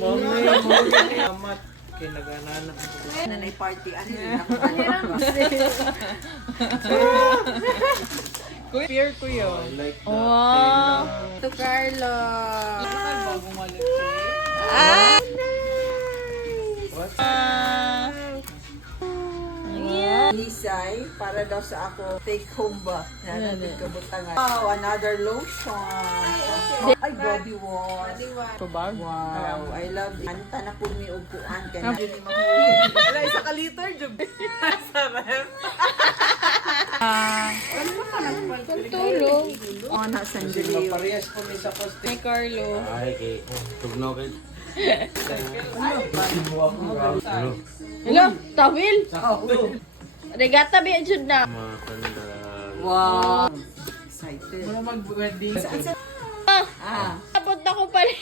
Salamat. Kinagananan. Nanay party. Ano yun? Fear ko yun. I like that. Wow. To Carlo. Ah! What? Isay, para daw sa ako, take home ba? Nanatid kabutangan. Wow, another lotion. Ay, body wash. Tubag? Wow, I love it. Anta na po may upuan ka na. Yun yung mahuli. Wala, isa ka liter, Jub. Sarap. Tulog. Oh, na sandali. Parehas ko ni sa poste. Hey, Carlo. Ay, kay tugnaw kay. Hello, tawil. Regata biyan jud na. Makanda. Wow. Excited. Mag-wedding. Saan sa... Ah, abot na ko pala.